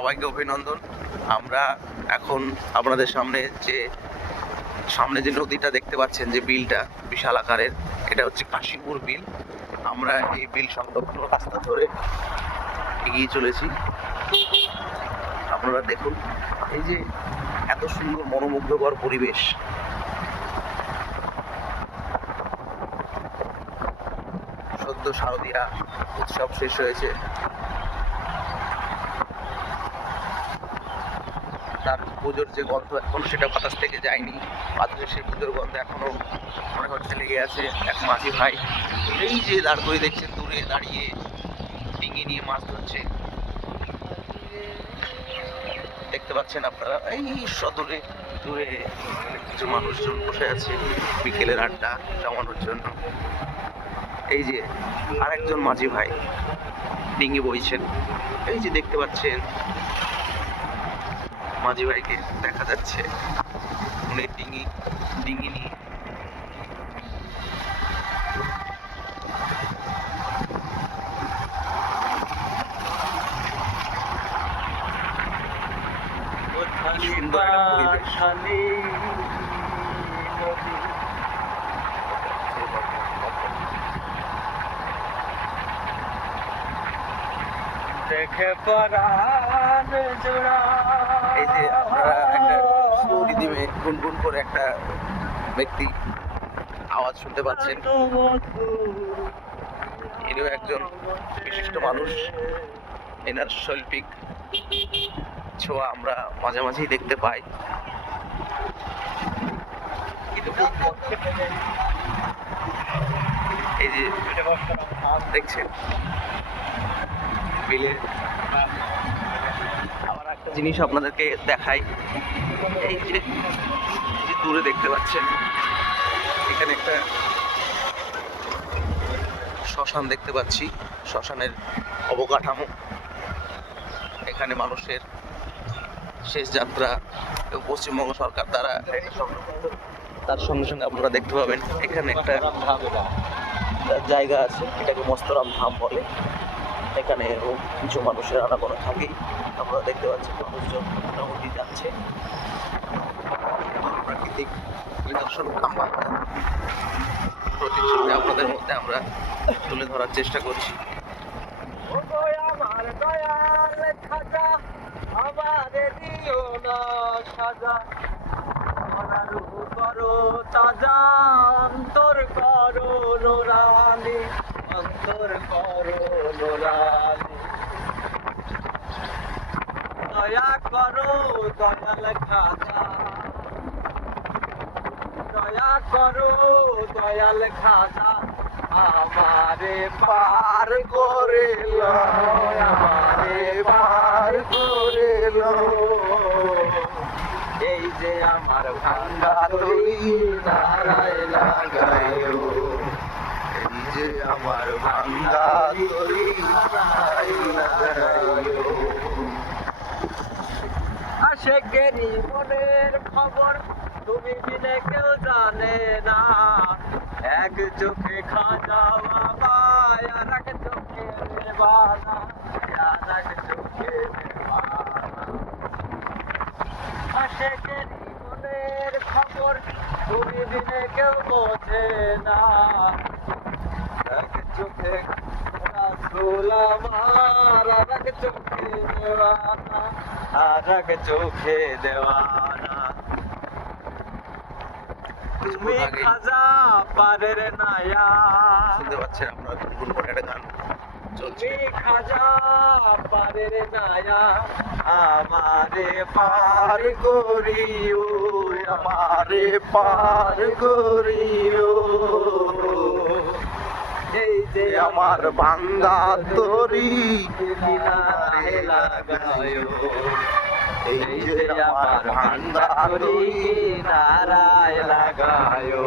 সবাইকে অভিনন্দন। আমরা এখন আপনাদের সামনে যে নদীটা দেখতে পাচ্ছেন, যে বিলটা বিশাল আকারের, এটা হচ্ছে কাশীপুর বিল। আমরা এই বিল সংলগ্ন রাস্তা ধরে এগিয়ে চলেছি। আপনারা দেখুন, এই যে এত সুন্দর মনোমুগ্ধকর পরিবেশ। সদ্য শারদীয়া উৎসব শেষ হয়েছে, তার পুজোর যে গন্ধ এখন সেটা বাতাস থেকে যায়নি। বাতাসে সেই পুজোর গন্ধ এখনো মনে হচ্ছে লেগে আছে। এক মাঝি ভাই এই যে দাঁড় করে দেখছেন, দূরে দাঁড়িয়ে ডিঙি নিয়ে মাছ ধরছে, দেখতে পাচ্ছেন আপনারা। এই সদরে দূরে কিছু মানুষজন বসে আছে বিকেলের আড্ডা জমানোর জন্য। এই যে আরেকজন মাঝি ভাই ডিঙি বইছেন, এই যে দেখতে পাচ্ছেন মাঝি ভাইকে দেখা যাচ্ছে, উনি ডিঙি নিয়ে। সুন্দর একটা পরিবেশ। এই যে আপনারা একটা স্লো রিদিমে গুনগুন করে একটা ব্যক্তি আওয়াজ শুনতে পাচ্ছেন, ইনিও একজন বিশিষ্ট মানুষ। এনার শৈল্পিক ছোঁয়া আমরা মাঝে মাঝেই দেখতে পাই। কিন্তু এই যে দেখছেন বিলে, আবার একটা জিনিস আপনাদেরকে দেখাই। এই যে দূরে দেখতে পাচ্ছেন, এখানে একটা শ্মশান দেখতে পাচ্ছি, শ্মশানের অবকাঠামো। এখানে মানুষের শেষ যাত্রা পশ্চিমবঙ্গ সরকার দ্বারা, তার সঙ্গে সঙ্গে আপনারা দেখতে পাবেন এখানে একটা জায়গা আছে, এটাকে মস্তরাম ধাম বলে। এখানে কিছু মানুষের আনাগোনা থাকেই। আপনারা দেখতে পাচ্ছেন মানুষজন মোটামুটি যাচ্ছে। প্রাকৃতিক নিদর্শন প্রতিচ্ছবি আপনাদের মধ্যে আমরা তুলে ধরার চেষ্টা করছি। করো তাজা, অন্তর করো নোরানি, অন্তর করো নোরানি। দয়া করো দয়াল খাজা, দয়া করো দয়াল খাজা, আমারে পার করে লো, আমারে পার করে লো। এই যে আমার ভাঙ্গা তরি নারায় লাগায়ো, এই যে আমার ভাঙ্গা তরি নারায় লাগায়ো। আশেকেরই মনের খবর তুমি বিনে কেউ জানে না, এক চোখে খাজা বাবা, আর এক চোখে দেওয়ানা, আর এক চোখে দেওয়ানা। আশেকেরই মনের খবর তুমি বিনে কেউ বোঝে না, এক চোখে রাসূল আমার, আর এক চোখে দেওয়ানা, আর এক চোখে দেওয়ানা। তুমি খাজা পারের নায়া, শুনতে পাচ্ছেন আপনারা গুনগুন করে একটা গান চলছে। তুমি খাজা পারের নায়া, আমারে পার করিও, আমারে পার করিও। এই যে আমার ভাঙ্গা তরি কিনারে লাগায়ো, এই যে আমার ভাঙ্গা তরি নারায় লাগায়ো।